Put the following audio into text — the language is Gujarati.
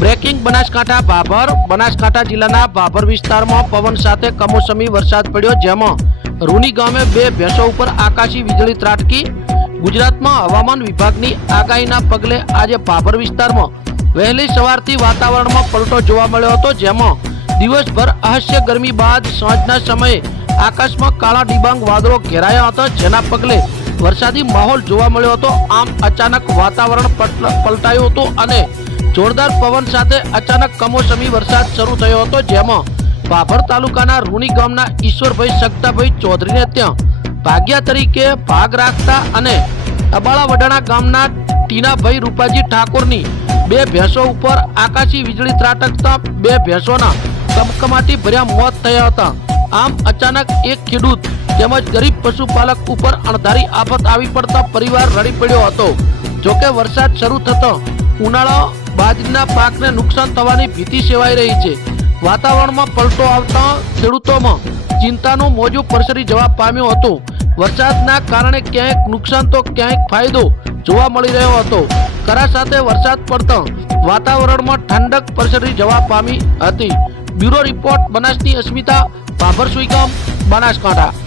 બ્રેકિંગ બનાસકાંઠા ભાભર બનાસકાંઠા જિલ્લાના ભાભર વિસ્તારમાં પવન સાથે કમોસમી વરસાદ પડ્યો, જેમાં રૂની ગામે બે ભેંસો ઉપર આકાશી વીજળી ત્રાટકી. ગુજરાતમાં હવામાન વિભાગની આગાહીના પગલે આજે ભાભર વિસ્તારમાં વહેલી સવારથી વાતાવરણમાં પલટો જોવા મળ્યો હતો, જેમાં દિવસભર અહસ્ય ગરમી બાદ સાંજના સમયે આકાશમાં કાળા ડિબાંગ વાદળો ઘેરાયા હતા, જેના પગલે વરસાદી માહોલ જોવા મળ્યો હતો. આમ અચાનક વાતાવરણ પલટાયું હતું અને જોરદાર પવન સાથે અચાનક કમોસમી વરસાદ શરૂ થયો હતો, જેમાં ભાભર તાલુકાના રૂણી ગામના ઈશ્વરભાઈ સગતાભાઈ ચૌધરીને ત્યાં ભાગ્યા તરીકે ભાગ રાખતા અને અબાળા વડાણા ગામના ટીનાભાઈ રૂપાજી ઠાકોરની બે ભેંસો ઉપર આકાશી વીજળી ત્રાટકતા બે ભેંસોના કમકમાટી ભર્યા મોત થયા હતા. આમ અચાનક એક ખેડૂત તેમજ ગરીબ પશુપાલક ઉપર અણધારી આફત આવી પડતા પરિવાર રડી પડ્યો હતો. જોકે વરસાદ શરૂ થતો ઉનાળા બાજરીના પાકને નુકસાન થવાની ભીતિ સેવાઈ રહી છે. વાતાવરણમાં પલટો આવતા ખેડૂતોમાં ચિંતાનું મોજું પરસરી જવા પામ્યું હતું. વરસાદના કારણે ક્યાંક નુકસાન તો ક્યાંક ફાયદો જોવા મળી રહ્યો હતો. કરા સાથે વરસાદ પડતા વાતાવરણમાં ઠંડક પરસરી જવા પામી હતી. બ્યુરો રિપોર્ટ બનાસની અસ્મિતા, ભાભર સુઈગામ, બનાસકાંઠા.